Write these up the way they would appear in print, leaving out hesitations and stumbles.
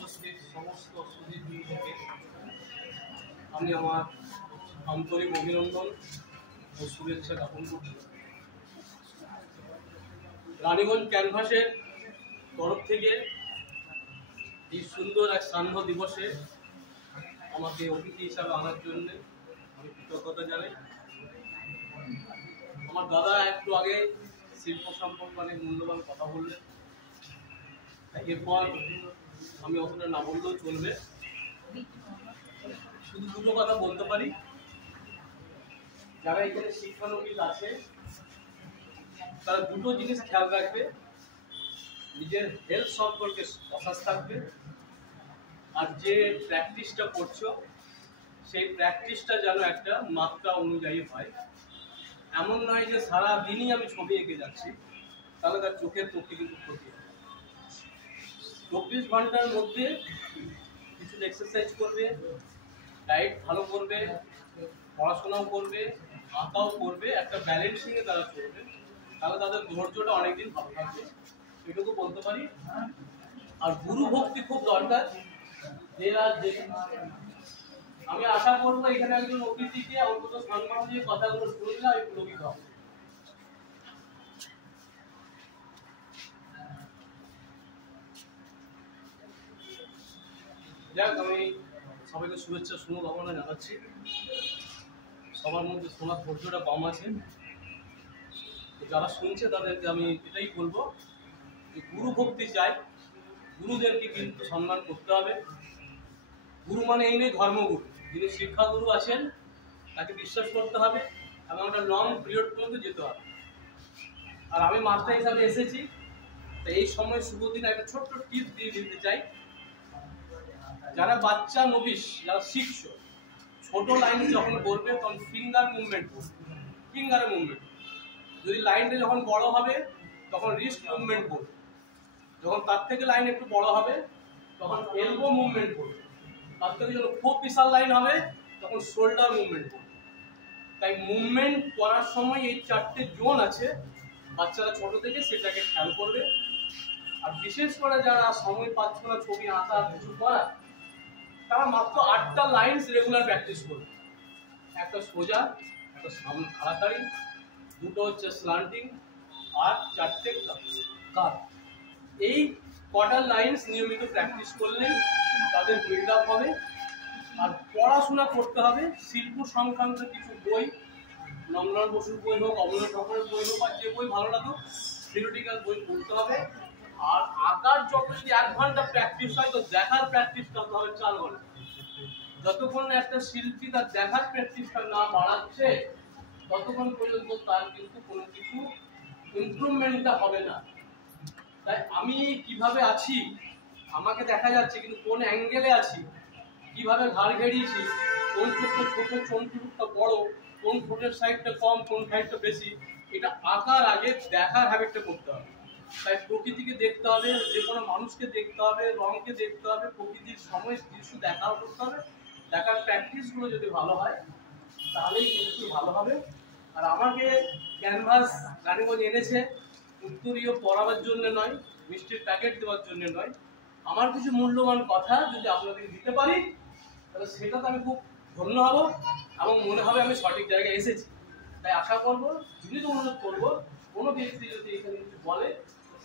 উপস্থিত সমস্ত সুধীবৃন্দকে আমি আমার আন্তরিক অভিনন্দন ও শুভেচ্ছা জ্ঞাপন করছি। রানীগঞ্জ ক্যানভাসের তরফ থেকে এই সুন্দর এক সান্ধ্য দিবসে আমাকে অতিথি হিসাবে আনার জন্য আমি কৃতজ্ঞতা জানাই। আমার দাদা একটু আগে শিল্প সম্পর্কে অনেক মূল্যবান কথা বললেন, এরপর আমি অতটা না বললেও চলবে। শুধু দুটো কথা বলতে পারি, যারা এখানে শিক্ষানবিশ আছে তারা দুটো জিনিস খেয়াল রাখবে, নিজের হেলথ সম্পর্কে সজাগ থাকবে, আর যে প্র্যাকটিসটা করছো সেই প্র্যাকটিসটা যেন একটা মাত্রা অনুযায়ী হয়। এমন নয় যে সারা দিনই আমি ছবি এঁকে যাচ্ছি, তাহলে তার চোখের পক্ষে কিন্তু ক্ষতি হয়। 24 ঘন্টার মধ্যে কিছু এক্সারসাইজ করবে, ডায়েট ভালো করবে, পড়াশোনাও করবে, আঁকাও করবে, একটা ব্যালেন্সিংয়ে তারা চলবে, তাহলে তাদের ধৈর্যটা অনেকদিন ভালো থাকবে, এটুকু বলতে পারি। আর গুরু ভক্তি খুব দরকার। আমি আশা করবো এখানে একজন অতিথিকে অন্তত সম্মান দিয়ে কথাগুলো শুনলে আমি পুলকিত হব। যাক, আমি সবাইকে শুভেচ্ছা শুভকামনা জানাচ্ছি। সবার মধ্যে শোনার ধৈর্যটা কম আছে, যারা শুনছে তাদেরকে আমি এটাই বলবো যে গুরু ভক্তি চাই, গুরুদেরকে কিন্তু সম্মান করতে হবে। গুরু মানে এই নেই ধর্মগুরু, যিনি শিক্ষাগুরু আছেন তাকে বিশ্বাস করতে হবে এবং একটা লং পিরিয়ড পর্যন্ত যেতে হবে। আর আমি মাস্টার হিসাবে এসেছি, তো এই সময় শুভ দিন একটা ছোট্ট টিপ দিয়ে দিতে চাই। যারা বাচ্চা নবিশ, যারা শিখছো, ছোট লাইন যখন করবে তখন ফিঙ্গার মুভমেন্ট করবে, ফিঙ্গারের মুভমেন্ট। যদি লাইনটা যখন বড় হবে তখন রিস্ট মুভমেন্ট করবে, যখন তার থেকে লাইন একটু বড় হবে তখন এলবো মুভমেন্ট করবে, তার থেকে যখন খুব বিশাল লাইন হবে তখন শোল্ডার মুভমেন্ট করবে। তাই মুভমেন্ট করার সময় এই 4টে জোন আছে, বাচ্চারা ছোট থেকে সেটাকে খেয়াল করবে। আর বিশেষ করে যারা সময় পাচ্ছে না ছবি আঁকা কিছু করার, তারা মাত্র 8টা লাইনস রেগুলার প্র্যাকটিস করবে। একটা সোজা, একটা খাড়াতাড়ি, দুটো হচ্ছে স্লান্টিং, আর 4টে কাট। এই কটা লাইনস নিয়মিত প্র্যাকটিস করলে তাদের বিল্ড আপ হবে। আর পড়াশোনা করতে হবে, শিল্প সংক্রান্ত কিছু বই, নন্দন বসুর বই হোক, অমল ঠাকুরের বই হোক, আর যে বই ভালো লাগুক থিওরিটিক্যাল বই পড়তে হবে। আর আঁকার যত যদি 1 ঘন্টা প্র্যাকটিস হয়, তো দেখার প্র্যাকটিসটা হতে হবে 4 ঘন্টা। যতক্ষণ একটা শিল্পী তার দেখার প্র্যাকটিসটা না বাড়াচ্ছে ততক্ষণ পর্যন্ত তার কিন্তু কোনো কিছু ইমপ্রুভমেন্টটা হবে না। তাই আমি কিভাবে আছি আমাকে দেখা যাচ্ছে, কিন্তু কোন অ্যাঙ্গেলে আছি, কিভাবে ঘাড় ঘেরিয়েছি, কোন চোখটা ছোট, কোন চোখটা বড়, কোন ঠোঁটের সাইডটা কম, কোন সাইডটা বেশি, এটা আঁকার আগে দেখার হ্যাবিটটা করতে হবে। তাই প্রকৃতিকে দেখতে হবে, যে কোনো মানুষকে দেখতে হবে, রঙকে দেখতে হবে, প্রকৃতির সময় দৃশ্য দেখাও করতে হবে। দেখার প্র্যাকটিসগুলো যদি ভালো হয় তাহলেই কিন্তু ভালো হবে। আর আমাকে ক্যানভাস রানীগঞ্জ এনেছে উত্তরীয় পড়াবার জন্য নয়, মিষ্টির প্যাকেট দেওয়ার জন্য নয়, আমার কিছু মূল্যবান কথা যদি আপনাদের দিতে পারি তাহলে সেটাতে আমি খুব ধন্য হব এবং মনে হবে আমি সঠিক জায়গায় এসেছি। তাই আশা করবো, যদি অনুরোধ করবো, কোনো ব্যক্তি যদি এখানে কিছু বলে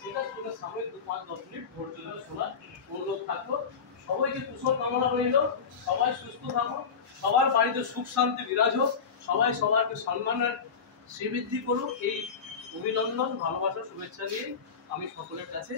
সেটা শুনে সামনে 2-5-10 মিনিট ধৈর্য ধরে শোনার অনুরোধ থাকলো। সবাইকে কুশল কামনা রইল, সবাই সুস্থ থাকুন, সবার বাড়িতে সুখ শান্তি বিরাজ হোক, সবাই সবাইকে সম্মানের শ্রীবৃদ্ধি করুক। এই অভিনন্দন, ভালোবাসা, শুভেচ্ছা নিয়ে আমি সকলের কাছে